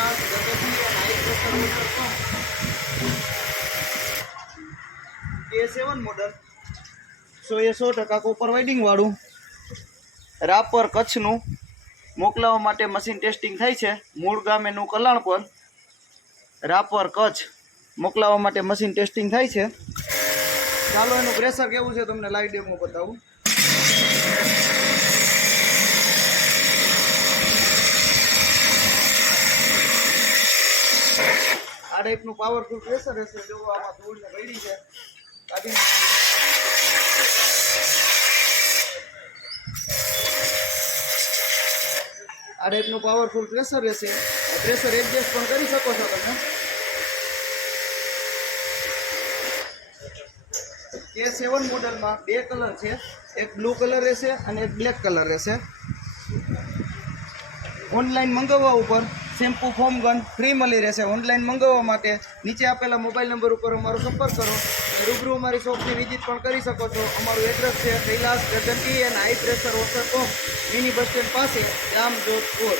કૈલાસ ગગનજી અને high pressure water pump A7 model 100% copper winding વાળું રાપર કચ્છનું મોકલાવવા માટે મશીન ટેસ્ટિંગ થાય છે। મૂળ ગામ એનું કલાણપર, રાપર કચ્છ મોકલાવવા માટે મશીન ટેસ્ટિંગ થાય છે। ચાલો એનું પ્રેશર કેવું છે તમને લાઈવ ડેમો બતાવું। આ ટાઈપનું પાવરફુલ પ્રેશર રહેશે। જો આમાં ધૂળ ને ગળી છે કાઢી આ ટાઈપનું પાવરફુલ પ્રેશર રહેશે। પ્રેશર એડજસ્ટ પણ કરી શકો છો તમે। A7 મોડલમાં બે કલર છે, એક બ્લુ કલર રહેશે અને એક બ્લેક કલર રહેશે। ઓનલાઈન મંગાવવા ઉપર શેમ્પુ ફોમ ગન ફ્રી મળી રહેશે। ઓનલાઈન મંગાવવા માટે નીચે આપેલા મોબાઈલ નંબર ઉપર અમારો સંપર્ક કરો। રૂબરૂ અમારી શોપની વિઝિટ પણ કરી શકો છો। અમારું એડ્રેસ છે Kailash Gaganji and high pressure water pump, mini bus stand પાસે, ગામ જોધપુર।